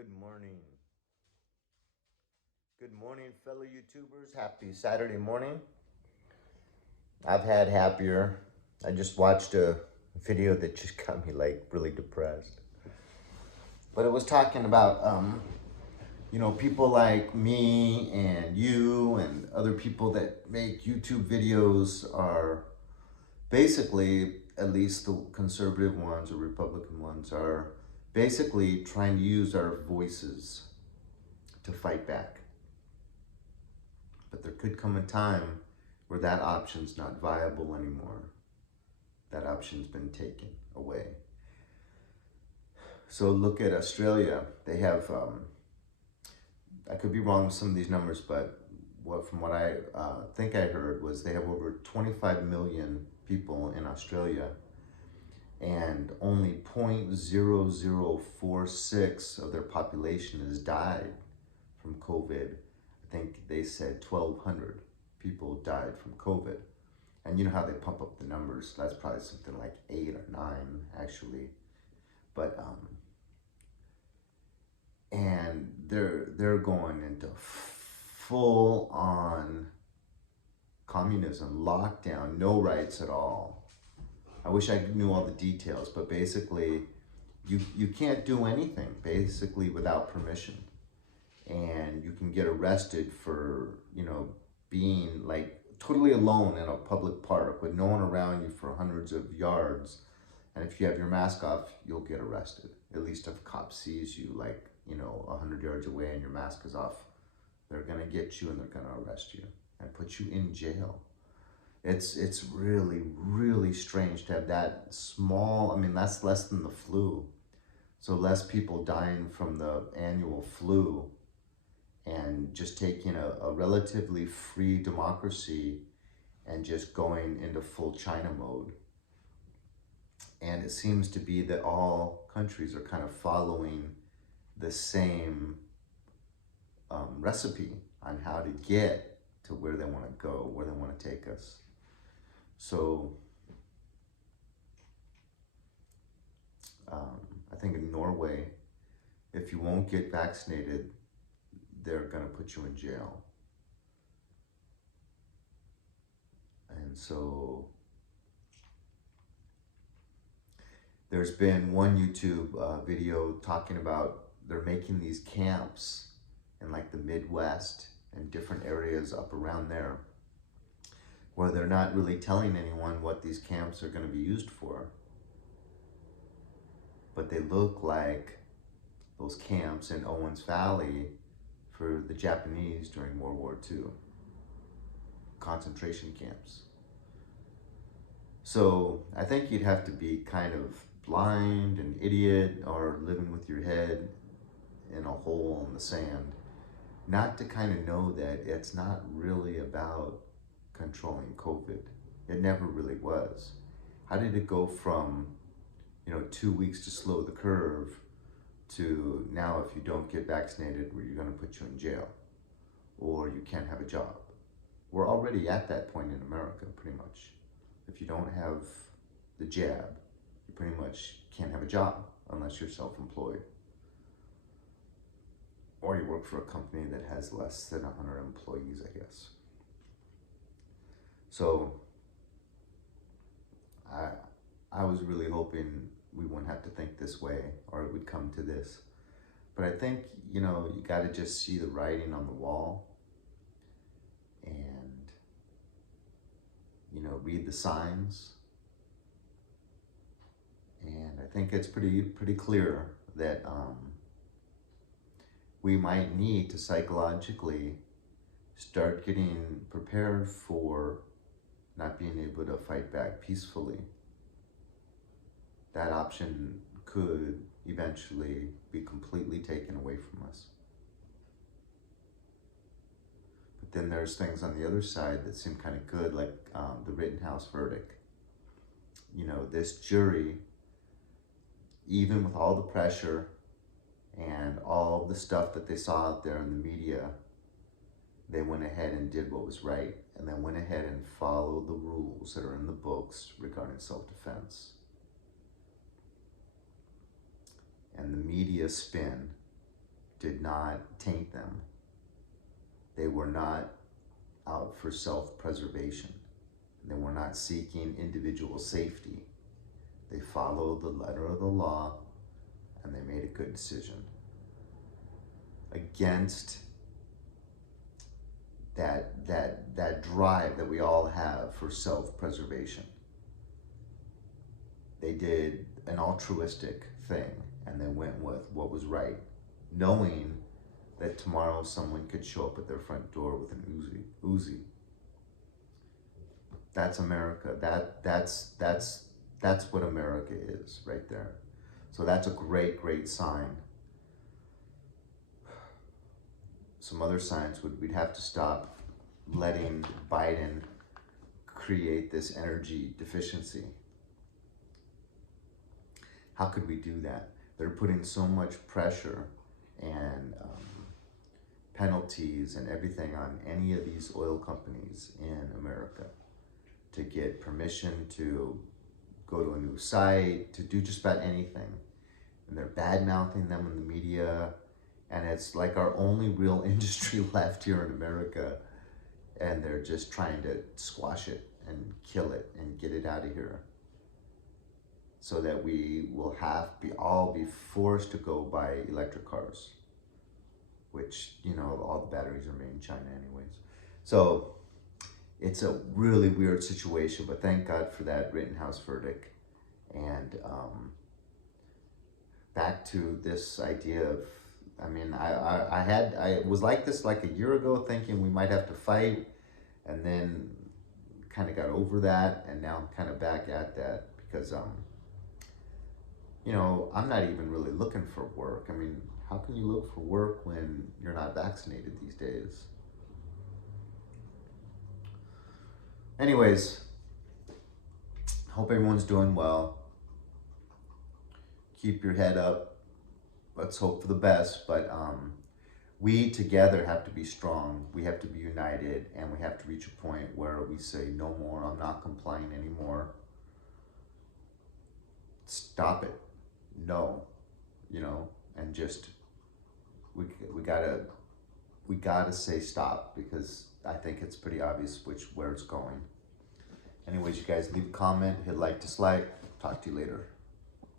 Good morning. Good morning, fellow YouTubers. Happy Saturday morning. I've had happier. I just watched a video that just got me like really depressed. But it was talking about, people like me and you and other people that make YouTube videos are basically, at least the conservative ones or Republican ones, are basically trying to use our voices to fight back. But there could come a time where that option's not viable anymore. That option's been taken away. So look at Australia. They have, I could be wrong with some of these numbers, but from what I think I heard was they have over 25 million people in Australia, and only 0.0046 of their population has died from COVID. I think they said 1,200 people died from COVID. And you know how they pump up the numbers. That's probably something like 8 or 9, actually. But, and they're going into full on communism, lockdown, no rights at all. I wish I knew all the details, but basically, you can't do anything, basically, without permission. And you can get arrested for, being like totally alone in a public park with no one around you for hundreds of yards. And if you have your mask off, you'll get arrested. At least if a cop sees you like, 100 yards away and your mask is off, they're gonna get you and they're gonna arrest you and put you in jail. It's really, really strange to have that small, that's less than the flu. So less people dying from the annual flu, and just taking a relatively free democracy and just going into full China mode. And it seems to be that all countries are kind of following the same recipe on how to get to where they want to go, where they want to take us. So I think in Norway, if you won't get vaccinated, they're going to put you in jail. And so there's been one YouTube video talking about they're making these camps in like the Midwest and different areas up around there, where they're not really telling anyone what these camps are going to be used for. But they look like those camps in Owens Valley for the Japanese during World War II. Concentration camps. So I think you'd have to be kind of blind, an idiot, or living with your head in a hole in the sand, not to kind of know that it's not really about controlling COVID. It never really was. How did it go from, 2 weeks to slow the curve to now if you don't get vaccinated, you're going to put you in jail or you can't have a job? We're already at that point in America, pretty much. If you don't have the jab, you pretty much can't have a job unless you're self-employed. Or you work for a company that has less than 100 employees, I guess. So I was really hoping we wouldn't have to think this way or it would come to this. But I think, you got to just see the writing on the wall and, read the signs. And I think it's pretty clear that we might need to psychologically start getting prepared for not being able to fight back peacefully. That option could eventually be completely taken away from us. But then there's things on the other side that seem kind of good, like the Rittenhouse verdict. This jury, even with all the pressure and all the stuff that they saw out there in the media, they went ahead and did what was right, and then went ahead and followed the rules that are in the books regarding self-defense. And the media spin did not taint them. They were not out for self-preservation. They were not seeking individual safety. They followed the letter of the law, and they made a good decision against that drive that we all have for self-preservation. They did an altruistic thing, and they went with what was right, knowing that tomorrow someone could show up at their front door with an Uzi. That's America. That's what America is right there. So that's a great sign. Some other signs we'd have to stop letting Biden create this energy deficiency. How could we do that? They're putting so much pressure and penalties and everything on any of these oil companies in America to get permission to go to a new site, to do just about anything. And they're bad-mouthing them in the media, and it's like our only real industry left here in America, and they're just trying to squash it and kill it and get it out of here, so that we will all be forced to go buy electric cars, which, you know, all the batteries are made in China anyways. So it's a really weird situation, but thank God for that Rittenhouse verdict. And back to this idea of, I mean, I was like this like a year ago, thinking we might have to fight, and then kind of got over that, and now I'm kind of back at that because, you know, I'm not even really looking for work. I mean, how can you look for work when you're not vaccinated these days? Anyways, hope everyone's doing well. Keep your head up. Let's hope for the best. But we together have to be strong. We have to be united, and we have to reach a point where we say, no more, I'm not complying anymore. Stop it. No, you know, and just, we gotta say stop, because I think it's pretty obvious where it's going. Anyways, you guys leave a comment, hit like, dislike. Talk to you later.